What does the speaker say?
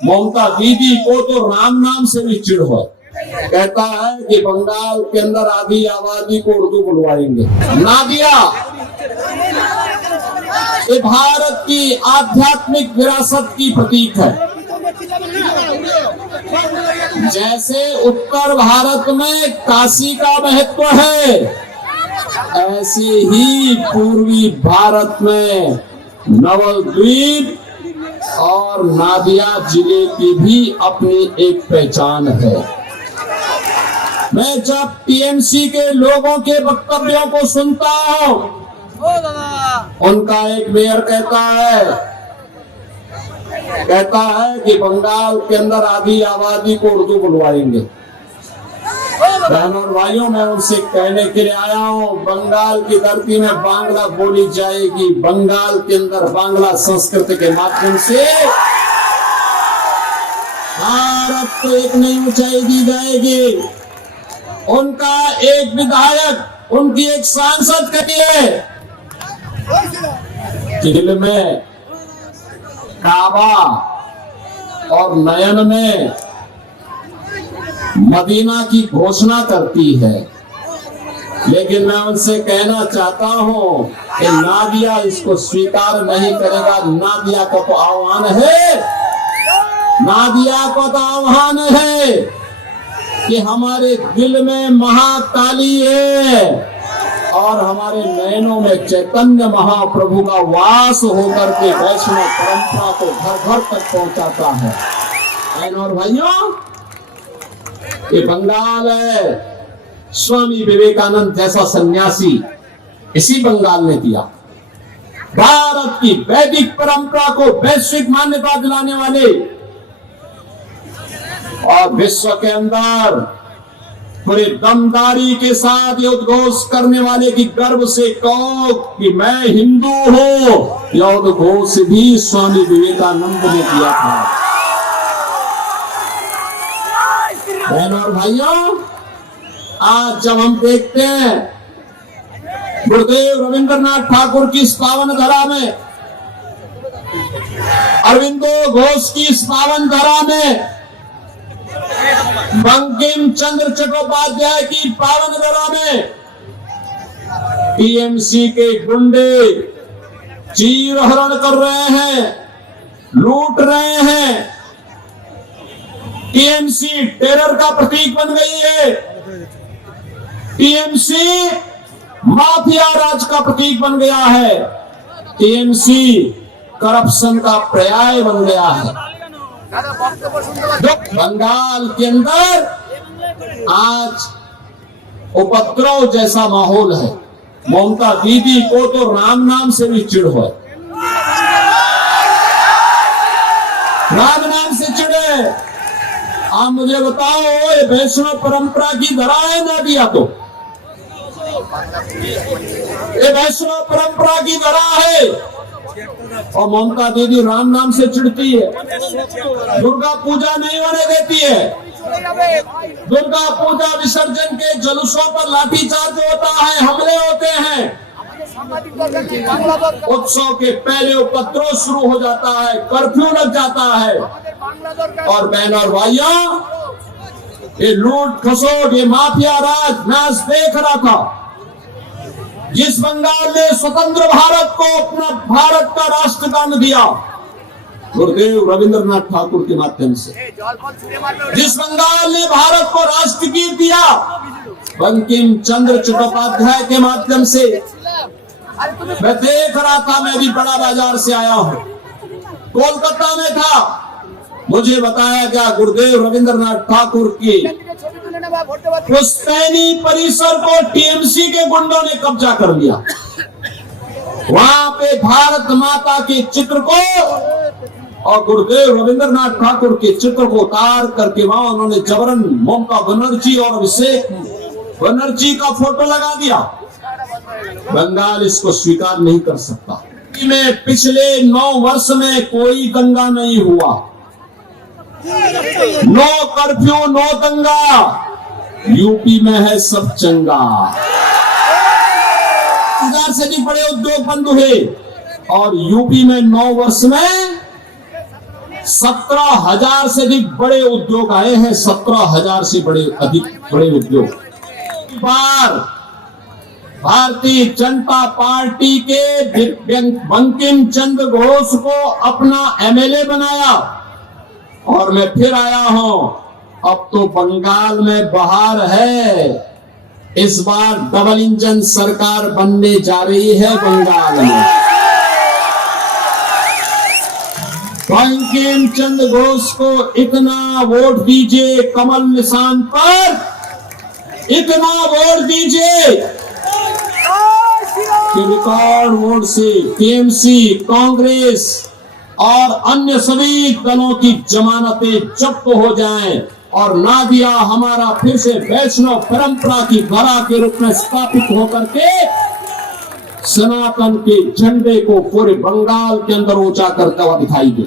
ममता दीदी को तो राम नाम से भी चिढ़ है। कहता है कि बंगाल के अंदर आधी आबादी को उर्दू बुलवाएंगे। नादिया ये भारत की आध्यात्मिक विरासत की प्रतीक है। जैसे उत्तर भारत में काशी का महत्व है, ऐसे ही पूर्वी भारत में नवद्वीप और नादिया जिले की भी अपनी एक पहचान है। मैं जब टीएमसी के लोगों के वक्तव्यों को सुनता हूं, उनका एक मेयर कहता है कि बंगाल के अंदर आधी आबादी को उर्दू बुलवाएंगे। बहनों और भाइयों, मैं उनसे कहने के लिए आया हूं, बंगाल की धरती में बांग्ला बोली जाएगी। बंगाल के अंदर बांग्ला संस्कृति के माध्यम से भारत को एक नई ऊंचाई दी जाएगी। उनका एक विधायक, उनकी एक सांसद कहती है कि दिल में काबा और नयन में मदीना की घोषणा करती है। लेकिन मैं उनसे कहना चाहता हूं कि नादिया इसको स्वीकार नहीं करेगा। नादिया का तो आह्वान है, नादिया को तो आह्वान है कि हमारे दिल में महाकाली है और हमारे नयनों में चैतन्य महाप्रभु का वास होकर के वैष्णव परंपरा को घर घर तक पहुंचाता है। बहनों और भाइयों, ये बंगाल है, स्वामी विवेकानंद जैसा सन्यासी इसी बंगाल ने दिया। भारत की वैदिक परंपरा को वैश्विक मान्यता दिलाने वाले और विश्व के अंदर पूरे दमदारी के ये उद्घोष करने वाले की गर्व से कहो कि मैं हिंदू हूं, यह उद्घोष भी स्वामी विवेकानंद ने किया था। बहनों और भाइयों, आज जब हम देखते हैं गुरुदेव रविंद्रनाथ ठाकुर की इस पावन धरा में, अरविंदो घोष की इस पावन धरा में, बंकिम चंद्र चट्टोपाध्याय की पावन धरा में टीएमसी के गुंडे चीरहरण कर रहे हैं, लूट रहे हैं। टीएमसी टेरर का प्रतीक बन गई है। टीएमसी माफिया राज का प्रतीक बन गया है। टीएमसी करप्शन का पर्याय बन गया है। बंगाल के अंदर आज उपद्रव जैसा माहौल है। ममता दीदी को तो राम नाम से भी चिढ़ है, राम नाम से चिढ़े। आप मुझे बताओ, ये वैष्णव परंपरा की धरा है नादिया, तो ये वैष्णव परंपरा की धरा है और ममता दीदी राम नाम से चिढ़ती है। दुर्गा पूजा नहीं होने देती है। दुर्गा पूजा विसर्जन के जुलूसों पर लाठीचार्ज होता है, हमले होते हैं। उत्सव के पहले उपद्रव शुरू हो जाता है, कर्फ्यू लग जाता है। और बहनों और भाइयों, ये लूट खसोट, ये माफिया राज मैं आज देख रहा था। जिस बंगाल ने स्वतंत्र भारत को अपना भारत का राष्ट्रगान दिया गुरुदेव रविंद्रनाथ ठाकुर के माध्यम से, जिस बंगाल ने भारत को राष्ट्रगीत दिया बंकिम चंद्र चट्टोपाध्याय के माध्यम से, मैं देख रहा था। मैं भी बड़ा बाजार से आया हूं, कोलकाता में था। मुझे बताया गया गुरुदेव रविंद्रनाथ ठाकुर की पुश्तैनी परिसर को टीएमसी के गुंडों ने कब्जा कर लिया। वहां पे भारत माता के चित्र को और गुरुदेव रविंद्रनाथ ठाकुर के चित्र को उतार करके वहां उन्होंने जबरन ममता बनर्जी और अभिषेक बनर्जी का फोटो लगा दिया। बंगाल इसको स्वीकार नहीं कर सकता। में पिछले 9 वर्ष में कोई दंगा नहीं हुआ, नो कर्फ्यू, नो दंगा। यूपी में है सब चंगा। 1000 से भी बड़े उद्योग बंद हुए और यूपी में 9 वर्ष में 17,000 से अधिक बड़े उद्योग आए हैं, 17,000 से अधिक बड़े उद्योग। बार भारतीय जनता पार्टी के बंकिम चंद्र घोष को अपना एमएलए बनाया और मैं फिर आया हूं। अब तो बंगाल में बहार है, इस बार डबल इंजन सरकार बनने जा रही है बंगाल में। बंकिम चंद्र घोष को इतना वोट दीजिए, कमल निशान पर इतना वोट दीजिए कि रिकॉर्ड वोट से टीएमसी, कांग्रेस और अन्य सभी दलों की जमानतें जब्त हो जाएं और नादिया हमारा फिर से वैष्णव परंपरा की धरा के रूप में स्थापित होकर के सनातन के झंडे को पूरे बंगाल के अंदर ऊंचा करता हुआ दिखाई दे।